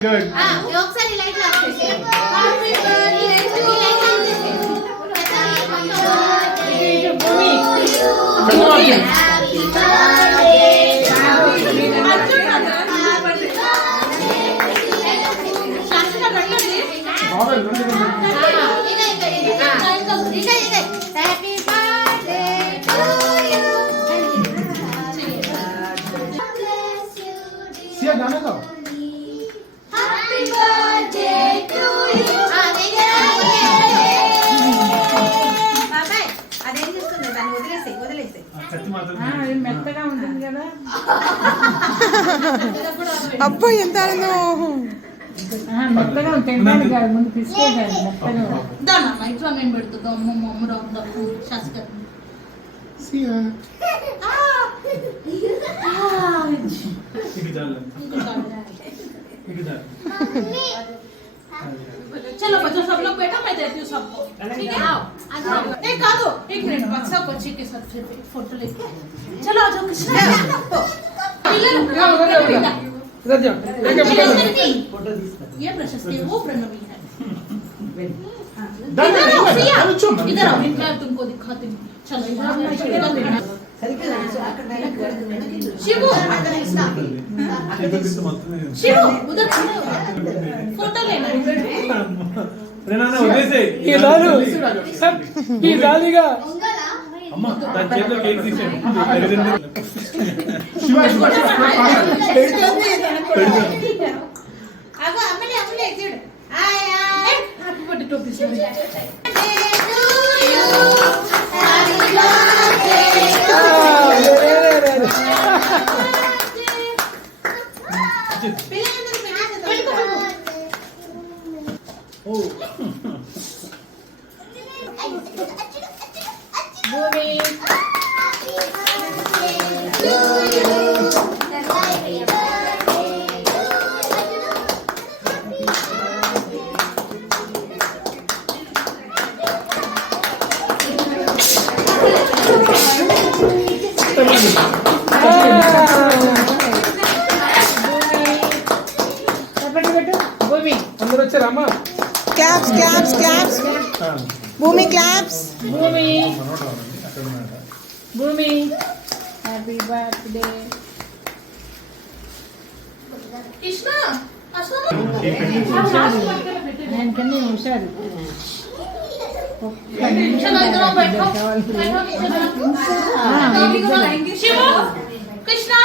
ఒకసారి లైట్ ఆపేసి happy birthday to you happy गाना गाओ హ్యాపీ బర్త్డే టు యు బాబాయ్ అదేం చేస్తుందో దాన్ని వదిలేసి అది మెత్తగా ఉంటుంది కదా. అబ్బా ఎంత మెత్తగా తినడానికి కాదు, ముందు పిసికే కాదు మెత్తగా. దానమ్మ ఇట్లా నేను పెడుతుందా అమ్మ మమ్మ రాకుండా శాస్త్ర चलो बच्चों सब लोग बैठो मैं देती हूँ सबको ठीक है आओ एक आ दो एक मिनट बाद सब बच्चे के साथ फिर फोटो लेके चलो आ जाओ कृष्णा ये प्रशस्ति वो प्रणवी है इधर आओ मैं तुमको दिखाती हूँ चलो शिवू शिवू उधर फोटो लेना క్లాప్స్ క్లాప్స్ క్లాప్స్ భూమి క్లాప్స్ భూమి హ్యాపీ బర్త్డే కృష్ణ నేను కన్నా హుషారు. चलो इधर आओ बैठो शिवू कृष्णा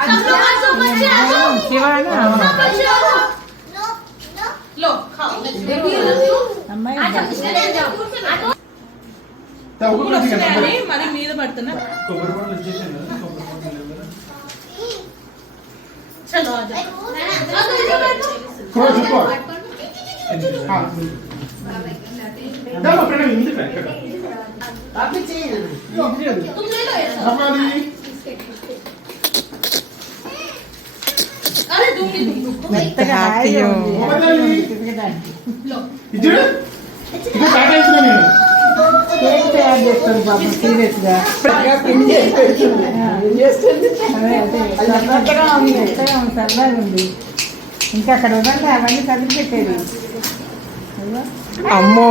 सब लोग आ जाओ बच्चे आ जाओ శివానా सब बच्चे आ जाओ लो खाओ అమ్మాయి మరి మీద పడుతున్నా चलो आ जाओ तुम ले लो अरे दूंगी మెత్తగా హ్యాపీయో लो కేక్ తయారు చేస్తారు బాబు సీరియస్ గా. మెత్తగా ఉంది సరదాగా ఉంది. ఇంకా అక్కడ ఉందండి అవన్నీ చదివి పెట్టేది. అమ్మో